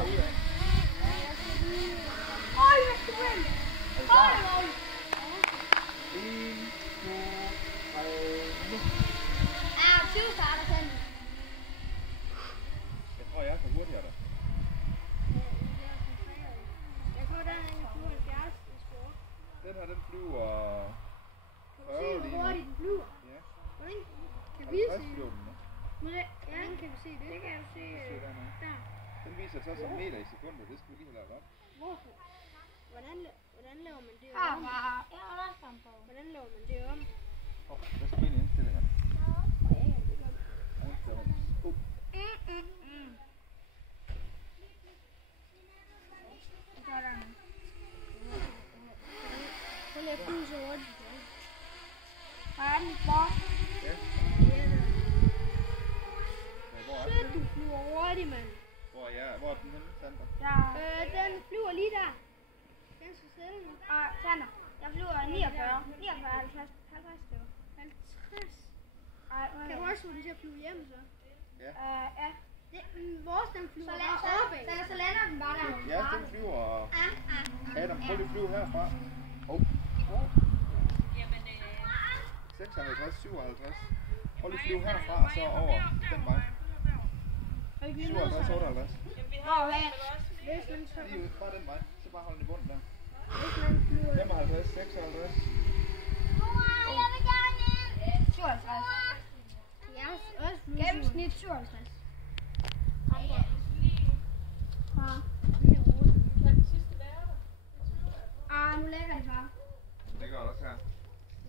bare ud af. Øj, hvad skal du ind? Øj, øj. 1, 2, 3, nu. Ja, 20 starter sådan. Jeg tror, jeg er for hurtigere der. Jeg tror, den er 72 i sport. Den her, den flyver... Kan du se, hvor hurtigt den flyver? Ja. Hvordan kan vi se 50 det? flyver den nu. Ja, hvordan kan vi se det? Det kan jeg se Se dernede. der. Den viser så som meter i sekundet. Det skal vi lige have lavet op. Hvorfor? Hvordan laver man det om? Jeg har også kommet på. Hvordan laver man det om? Der skal vi ind i indstillingerne. Sådan. Så lader jeg flyve så hurtigt. Hvor er den bort? Ja. Hvor er Shit, den du henne? flyver hurtigt, mand. Hvor er den henne, Sander? Den flyver lige der. Den skal sætte nu. Sander, jeg flyver 49, 50 stykker. 50. Ej, Kan du også få den til at flyve hjem så? Ja. ja. Vores den flyver bare opad. Så lander den bare der. Ja, den flyver... Adam, prøv lige at flyve herfra. 56, 57. Prøv lige at flyve herfra, og så over den vej. 57, 58. Hvorhen? Hvis man så... Lige ud fra den vej. Så bare hold den i bunden der. Hvis man flyver... 55, 56. Jeg vil gerne ind. 57. Jeg har også flyvet. Gennemsnit 57.